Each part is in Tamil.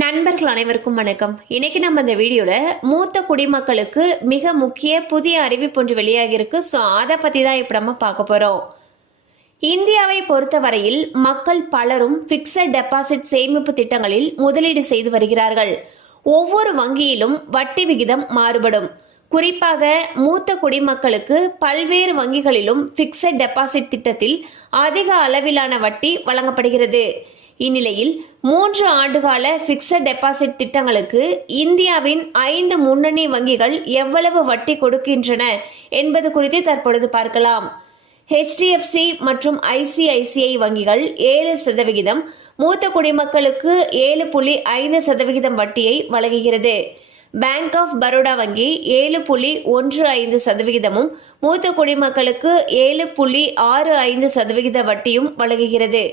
நண்பர்கள் அனைவருக்கும் வணக்கம். இன்னைக்கு நம்ம இந்த வீடியோல மூத்த குடிமக்களுக்கு மிக முக்கிய புதிய அறிவிப்பு ஒன்று வெளியாகி இருக்கு. ஸோ அதை பத்தி தான் இப்ப நம்ம பார்க்க போறோம். இந்தியாவை பொறுத்தவரையில் மக்கள் பலரும் பிக்சட் டெபாசிட் சேமிப்பு திட்டங்களில் முதலீடு செய்து வருகிறார்கள். ஒவ்வொரு வங்கியிலும் வட்டி விகிதம் மாறுபடும். குறிப்பாக மூத்த குடிமக்களுக்கு பல்வேறு வங்கிகளிலும் பிக்சட் டெபாசிட் திட்டத்தில் அதிக அளவிலான வட்டி வழங்கப்படுகிறது. இந்நிலையில் 3 ஆண்டுகால பிக்சட் டெபாசிட் திட்டங்களுக்கு இந்தியாவின் 5 முன்னணி வங்கிகள் எவ்வளவு வட்டி கொடுக்கின்றன என்பது குறித்து தற்பொழுது பார்க்கலாம். HDFC மற்றும் ICICI வங்கிகள் 7%, மூத்த குடிமக்களுக்கு 7.5% வட்டியை வழங்குகிறது. பேங்க் ஆஃப் பரோடா வங்கி 7.15%, மூத்த குடிமக்களுக்கு 7.65% வட்டியும் வழங்குகிறது.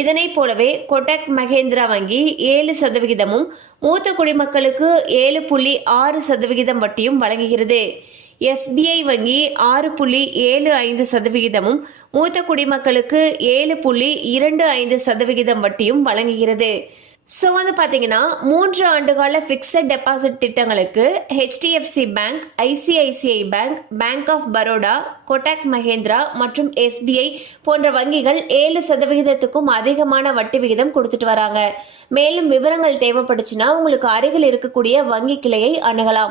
இதனைப் போலவே கொடக் மஹேந்திரா வங்கி 7%, மூத்த குடிமக்களுக்கு 7.6% வட்டியும் வழங்குகிறது. SBI வங்கி 6.75%, மூத்த குடிமக்களுக்கு 7.25% வட்டியும் வழங்குகிறது. ஸோ பார்த்தீங்கன்னா 3 ஆண்டுகால பிக்சட் டெபாசிட் திட்டங்களுக்கு HDFC bank, ICICI bank, bank of Baroda, Kotak Mahindra மற்றும் SBI போன்ற வங்கிகள் 7%க்கும் அதிகமான வட்டி விகிதம் கொடுத்துட்டு வராங்க. மேலும் விவரங்கள் தேவைப்படுச்சுன்னா உங்களுக்கு அருகில் இருக்கக்கூடிய வங்கி கிளையை அணுகலாம்.